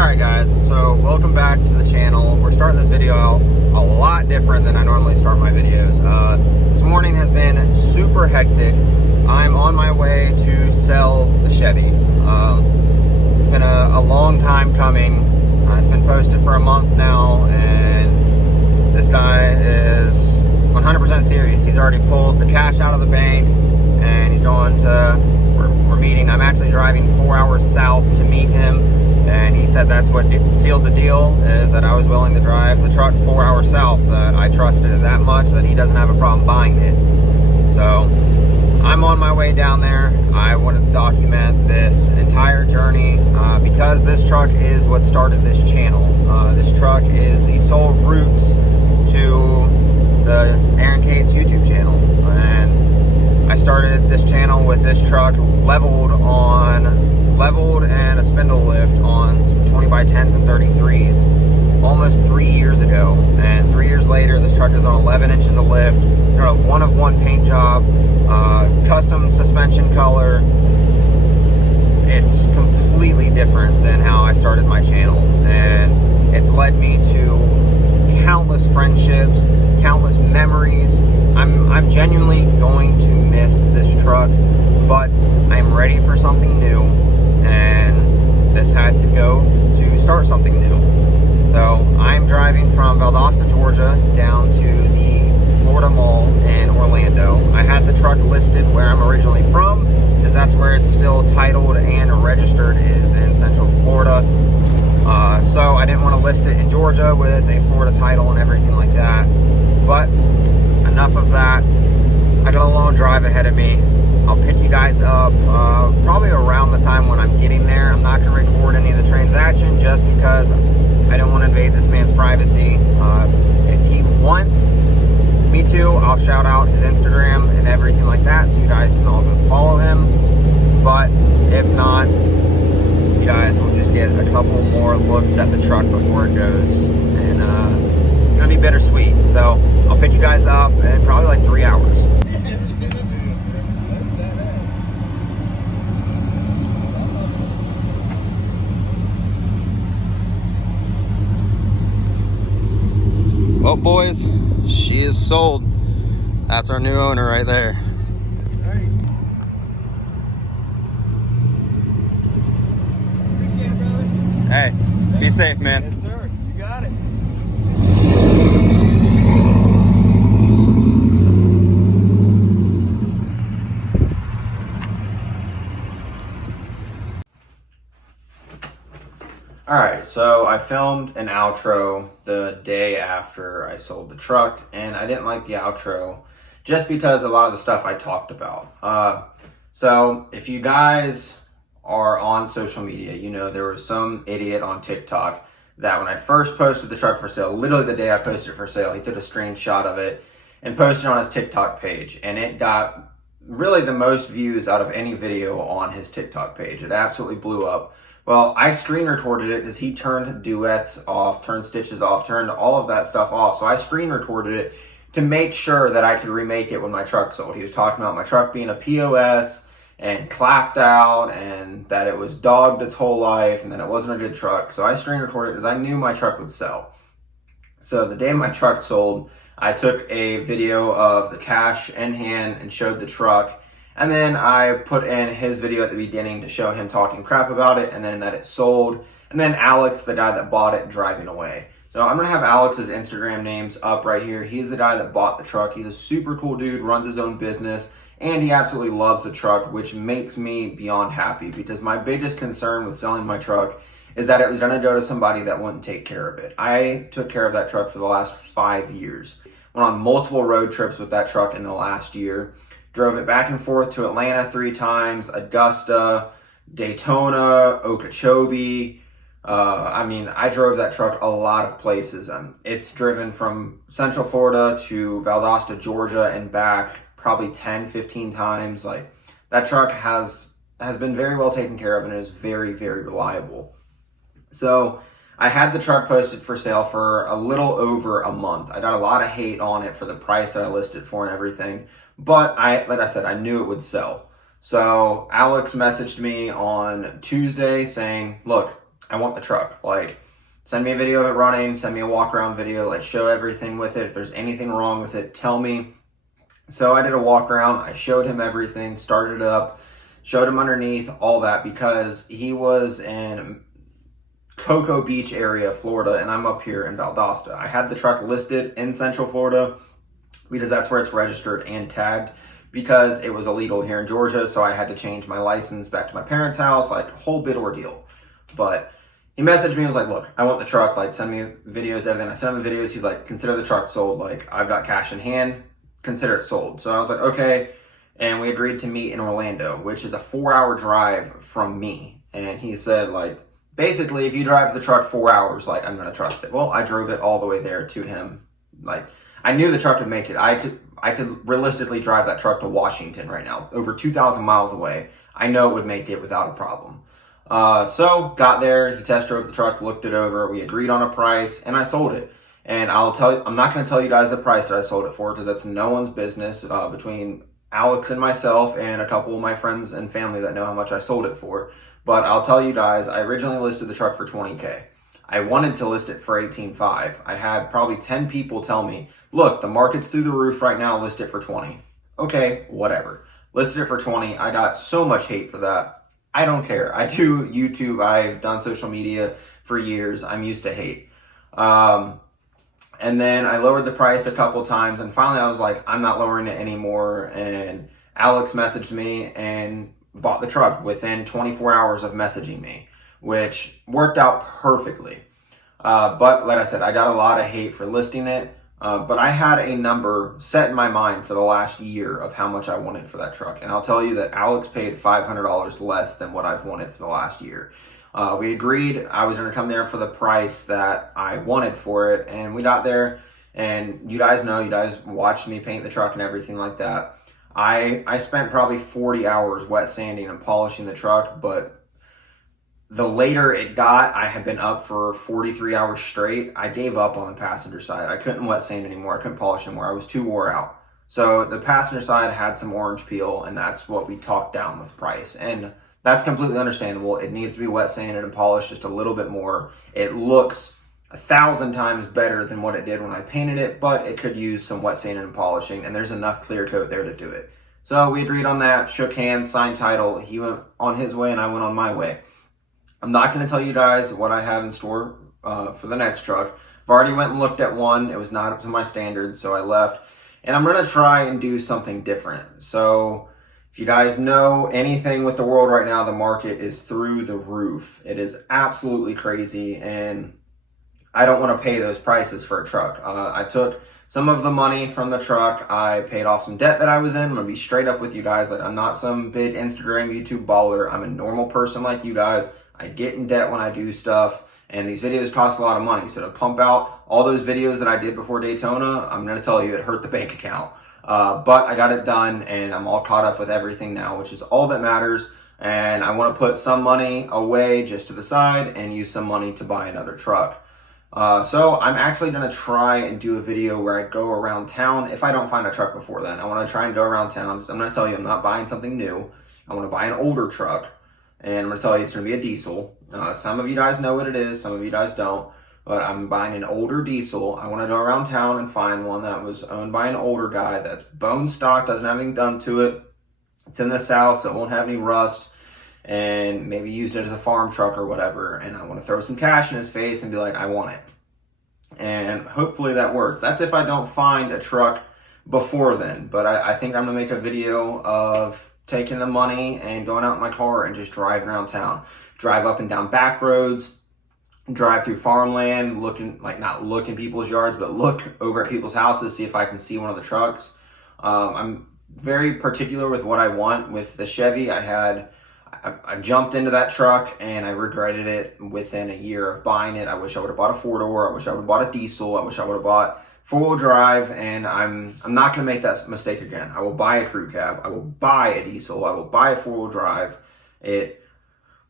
Alright guys, so welcome back to the channel. We're starting this video out a lot different than I normally start my videos. This morning has been super hectic. I'm on my way to sell the Chevy. It's been a long time coming. It's been posted for a month now, and this guy is 100% serious. He's already pulled the cash out of the bank, and he's going to, we're meeting. I'm actually driving 4 hours south to meet him. And he said that's what sealed the deal, is that I was willing to drive the truck 4 hours south, that I trusted it that much that he doesn't have a problem buying it. So I'm on my way down there. I want to document this entire journey because this truck is what started this channel. This truck is the sole roots to the Aaron Cade's YouTube channel. And I started this channel with this truck leveled and a spindle lift on some 20x10s and 33s almost 3 years ago. And 3 years later, this truck is on 11 inches of lift, a one-of-one paint job, custom suspension color. It's completely different than how I started my channel, and it's led me to countless friendships, countless memories. I'm genuinely going to miss this truck, but I'm ready for something new, and this had to go to start something new. So I'm driving from Valdosta, Georgia down to the Florida Mall in Orlando. I had the truck listed where I'm originally from, because that's where it's still titled and registered, is in Central Florida. So I didn't want to list it in Georgia with a Florida title and everything like that. But enough of that. I got a long drive ahead of me. I'll pick you guys up probably around the time when I'm getting there. I'm not going to record any of the transaction just because I don't want to invade this man's privacy. If he wants me to, I'll shout out his Instagram and everything like that, so you guys can all go follow him. But if not, you guys will just get a couple more looks at the truck before it goes, and it's gonna be bittersweet. So I'll pick you guys up in probably like 3 hours. Well, boys, she is sold. That's our new owner right there. That's right. Appreciate it, brother. Hey, be safe, man. Yes, sir. You got it. Alright, so I filmed an outro the day after I sold the truck, and I didn't like the outro just because a lot of the stuff I talked about. So if you guys are on social media, you know there was some idiot on TikTok that when I first posted the truck for sale, literally the day I posted it for sale, he took a screenshot of it and posted it on his TikTok page, and it got really the most views out of any video on his TikTok page. It absolutely blew up. Well, I screen recorded it because he turned duets off, turned stitches off, turned all of that stuff off. So I screen recorded it to make sure that I could remake it when my truck sold. He was talking about my truck being a POS and clapped out, and that it was dogged its whole life, and that it wasn't a good truck. So I screen recorded it because I knew my truck would sell. So the day my truck sold, I took a video of the cash in hand and showed the truck. And then I put in his video at the beginning to show him talking crap about it, and then that it sold. And then Alex, the guy that bought it, driving away. So I'm going to have Alex's Instagram names up right here. He's the guy that bought the truck. He's a super cool dude, runs his own business, and he absolutely loves the truck, which makes me beyond happy, because my biggest concern with selling my truck is that it was going to go to somebody that wouldn't take care of it. I took care of that truck for the last 5 years. Went on multiple road trips with that truck in the last year. Drove it back and forth to Atlanta 3 times, Augusta, Daytona, Okeechobee. I mean, I drove that truck a lot of places. It's driven from Central Florida to Valdosta, Georgia, and back probably 10, 15 times. Like, that truck has been very well taken care of, and it is very, very reliable. So I had the truck posted for sale for a little over a month. I got a lot of hate on it for the price that I listed for and everything. But like I said, I knew it would sell. So Alex messaged me on Tuesday saying, look, I want the truck. Like, send me a video of it running, send me a walk around video, let's show everything with it. If there's anything wrong with it, tell me. So I did a walk around, I showed him everything, started it up, showed him underneath, all that, because he was in Cocoa Beach area, Florida, and I'm up here in Valdosta. I had the truck listed in Central Florida because that's where it's registered and tagged, because it was illegal here in Georgia, so I had to change my license back to my parents' house, like, whole bit ordeal. But he messaged me and was like, look, I want the truck, like, send me videos, everything. I sent him the videos. He's like, consider the truck sold. Like, I've got cash in hand, consider it sold. So I was like, okay. And we agreed to meet in Orlando, which is a 4-hour drive from me. And he said, like, basically, if you drive the truck 4 hours, like, I'm going to trust it. Well, I drove it all the way there to him. Like, I knew the truck would make it. I could realistically drive that truck to Washington right now, over 2,000 miles away. I know it would make it without a problem. So got there, he test drove the truck, looked it over, we agreed on a price, and I sold it. And I'll tell you, I'm not going to tell you guys the price that I sold it for, because that's no one's business, between Alex and myself and a couple of my friends and family that know how much I sold it for. But I'll tell you guys, I originally listed the truck for $20K. I wanted to list it for $18,500. I had probably 10 people tell me, look, the market's through the roof right now, list it for $20. Okay, whatever. Listed it for $20. I got so much hate for that. I don't care. I do YouTube. I've done social media for years. I'm used to hate. And then I lowered the price a couple times, and finally I was like, I'm not lowering it anymore. And Alex messaged me and bought the truck within 24 hours of messaging me, which worked out perfectly. But like I said, I got a lot of hate for listing it. But I had a number set in my mind for the last year of how much I wanted for that truck. And I'll tell you that Alex paid $500 less than what I've wanted for the last year. We agreed I was going to come there for the price that I wanted for it. And we got there, and you guys know, you guys watched me paint the truck and everything like that. I spent probably 40 hours wet sanding and polishing the truck, but the later it got, I had been up for 43 hours straight. I gave up on the passenger side. I couldn't wet sand anymore. I couldn't polish anymore. I was too wore out. So the passenger side had some orange peel, and that's what we talked down with price. And that's completely understandable. It needs to be wet sanded and polished just a little bit more. It looks 1,000 times better than what it did when I painted it, but it could use some wet sanding and polishing, and there's enough clear coat there to do it. So we agreed on that, shook hands, signed title. He went on his way, and I went on my way. I'm not going to tell you guys what I have in store for the next truck. I've already went and looked at one. It was not up to my standards, so I left. And I'm going to try and do something different. So if you guys know anything with the world right now, the market is through the roof. It is absolutely crazy, and I don't want to pay those prices for a truck. I took some of the money from the truck. I paid off some debt that I was in. I'm going to be straight up with you guys. Like, I'm not some big Instagram, YouTube baller. I'm a normal person like you guys. I get in debt when I do stuff, and these videos cost a lot of money. So to pump out all those videos that I did before Daytona, I'm going to tell you it hurt the bank account. But I got it done, and I'm all caught up with everything now, which is all that matters. And I want to put some money away just to the side and use some money to buy another truck. So I'm actually going to try and do a video where I go around town if I don't find a truck before then. I want to try and go around town. So I'm going to tell you I'm not buying something new. I want to buy an older truck. And I'm going to tell you it's going to be a diesel. Some of you guys know what it is. Some of you guys don't. But I'm buying an older diesel. I want to go around town and find one that was owned by an older guy that's bone stock, doesn't have anything done to it. It's in the South, so it won't have any rust. And maybe use it as a farm truck or whatever. And I want to throw some cash in his face and be like, I want it. And hopefully that works. That's if I don't find a truck before then. But I think I'm going to make a video of taking the money and going out in my car and just driving around town. Drive up and down back roads, drive through farmland, looking, like, not look in people's yards, but look over at people's houses, see if I can see one of the trucks. I'm very particular with what I want. With the Chevy, I jumped into that truck and I regretted it within a year of buying it. I wish I would have bought a 4-door. I wish I would have bought a diesel. I wish I would have bought 4-wheel drive, and I'm not going to make that mistake again. I will buy a crew cab. I will buy a diesel. I will buy a 4-wheel drive. It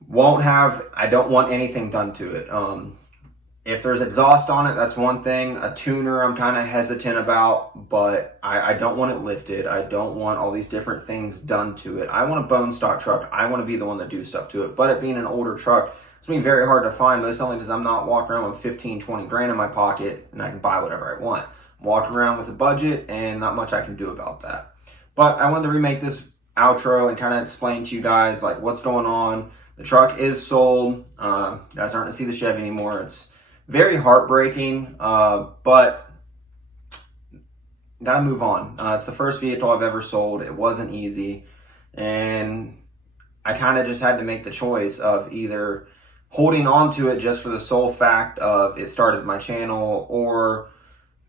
won't have, I don't want anything done to it. If there's exhaust on it, that's one thing. A tuner, I'm kind of hesitant about, but I don't want it lifted. I don't want all these different things done to it. I want a bone stock truck. I want to be the one that do stuff to it. But it being an older truck, It's going to be very hard to find, most only because I'm not walking around with 15, 20 grand in my pocket and I can buy whatever I want. I'm walking around with a budget and not much I can do about that. But I wanted to remake this outro and kind of explain to you guys like what's going on. The truck is sold. You guys aren't going to see the Chevy anymore. It's very heartbreaking, but gotta move on. It's the first vehicle I've ever sold. It wasn't easy, and I kind of just had to make the choice of either holding on to it just for the sole fact of it started my channel, or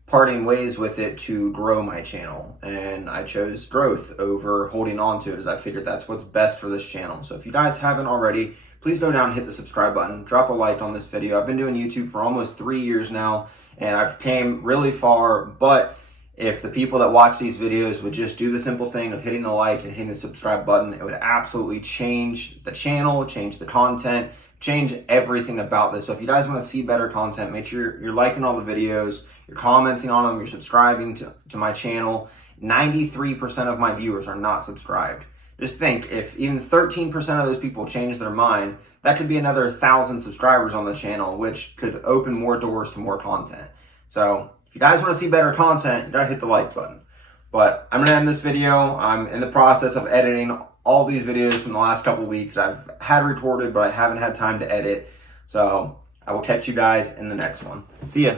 parting ways with it to grow my channel. And I chose growth over holding on to it, as I figured that's what's best for this channel. So if you guys haven't already, please go down and hit the subscribe button, drop a like on this video. I've been doing YouTube for almost 3 years now, and I've came really far. But if the people that watch these videos would just do the simple thing of hitting the like and hitting the subscribe button, it would absolutely change the channel, change the content, change everything about this. So if you guys want to see better content, make sure you're liking all the videos, you're commenting on them, you're subscribing to my channel. 93% of my viewers are not subscribed. Just think, if even 13% of those people change their mind, that could be another 1,000 subscribers on the channel, which could open more doors to more content. So if you guys want to see better content, you gotta hit the like button. But I'm gonna end this video. I'm in the process of editing all these videos from the last couple weeks that I've had recorded, but I haven't had time to edit. So I will catch you guys in the next one. See ya.